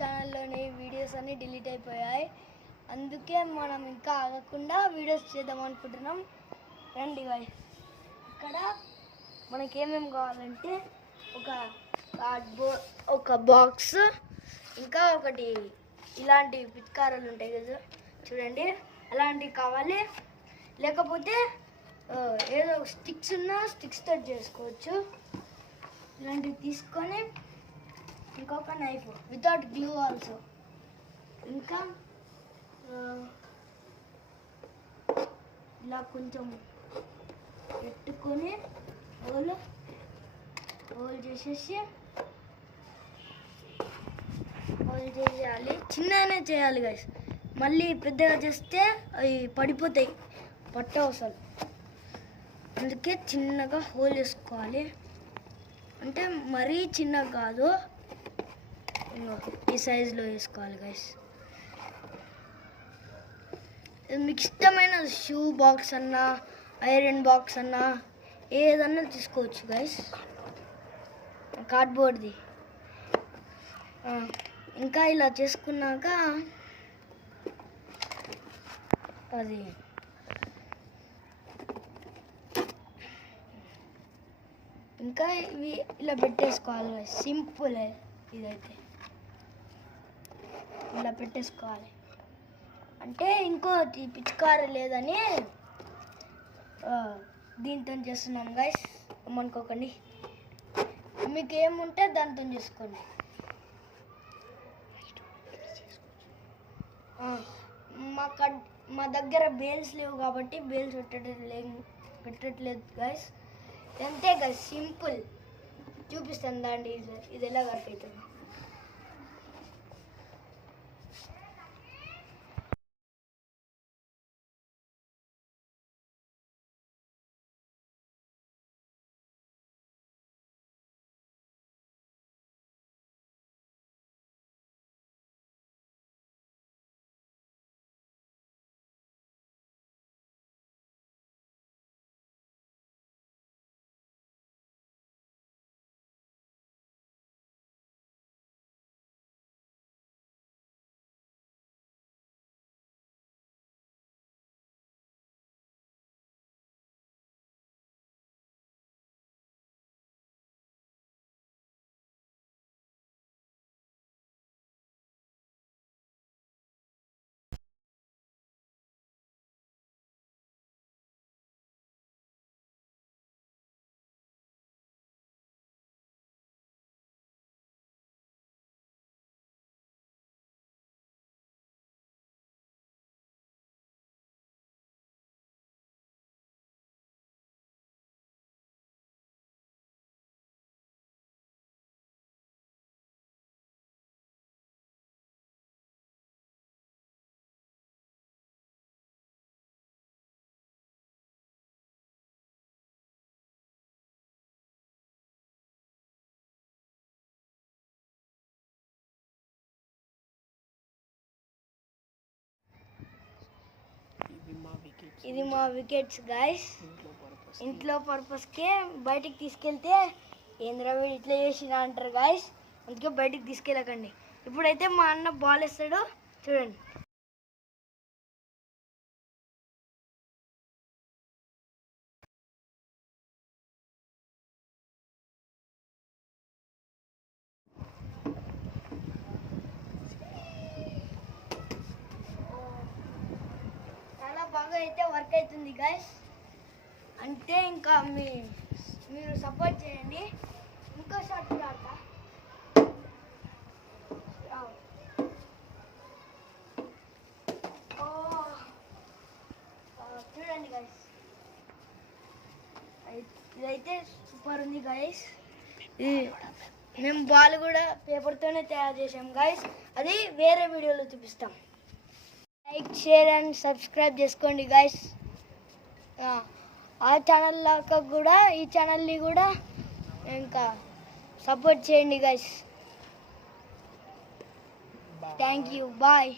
ఛానల్లోని videos అన్నీ delete అయిపోయాయి. అందుకే మనం ఇంకా ఆగకుండా వీడియోస్ చేద్దాం అనుకుంటున్నాం. రండి గాయ్స్. ఇక్కడ మనకి ఏమేమి కావాలంటే ఒక కార్డ్బోర్డ్, ఒక బాక్స్, ఇంకా ఒకటి ఇలాంటి పిచికారాలు ఉంటాయి కదా చూడండి, అలాంటివి కావాలి. లేకపోతే ఏదో స్టిక్స్ ఉన్నా స్టిక్స్తో చేసుకోవచ్చు. ఇలాంటివి తీసుకొని ఇంకొక నైఫ్ వితౌట్ గ్లూ ఆల్సో. ఇంకా ఇలా కొంచెం పెట్టుకొని హోల్ చేసేయాలి. చిన్నగానే చేయాలి గైస్, మళ్ళీ పెద్దగా చేస్తే అవి పడిపోతాయి, పట్టవు అసలు. అందుకే చిన్నగా హోల్ చేసుకోవాలి. అంటే మరీ చిన్నగా కాదు, ఈ సైజులో వేసుకోవాలి గైస్. మీకు ఇష్టమైన షూ బాక్స్ అన్నా, ఐరన్ బాక్స్ అన్నా ఏదన్నా తీసుకోవచ్చు గైస్, కార్డ్బోర్డ్ది. ఇంకా ఇలా చేసుకున్నాక అది ఇంకా ఇవి ఇలా పెట్టేసుకోవాలి గైస్. సింపుల్ ఇదైతే ఇలా పెట్టేసుకోవాలి. అంటే ఇంకో పిచికారీ లేదని దీంతో చేస్తున్నాం గైస్, ఏమనుకోకండి. మీకు ఏముంటే దాంతో చేసుకోండి. మా దగ్గర బేల్స్ లేవు కాబట్టి బేల్స్ పెట్టట్లేదు గైస్. అంతే గైస్, సింపుల్. చూపిస్తాను దాండి ఇది ఎలా వర్క్ అవుతుందో. ఇది మా వికెట్స్ గైస్. ఇంట్లో పర్పస్కే బయటికి తీసుకెళ్తే ఏంద్రా వీడు ఇట్లా చేసిన అంటారు గైస్, అందుకే బయటికి తీసుకెళ్ళకండి. ఇప్పుడైతే మా అన్న బాల్ వేస్తాడు చూడండి. బాగా అయితే వర్క్ అవుతుంది గైస్. అంటే ఇంకా మీరు సపోర్ట్ చేయండి. ఇంకో షాట్ ఆడతా. చూడండి గైస్, ఇదైతే సూపర్ ఉంది గైస్. మేము బాల్ కూడా పేపర్తోనే తయారు చేసాం గైస్, అది వేరే వీడియోలో చూపిస్తాం. లైక్, షేర్ అండ్ సబ్స్క్రైబ్ చేసుకోండి గైస్. ఆ ఛానల్ లాగా కూడా ఈ ఛానల్ని కూడా ఇంకా సపోర్ట్ చేయండి గైస్. Thank you, bye.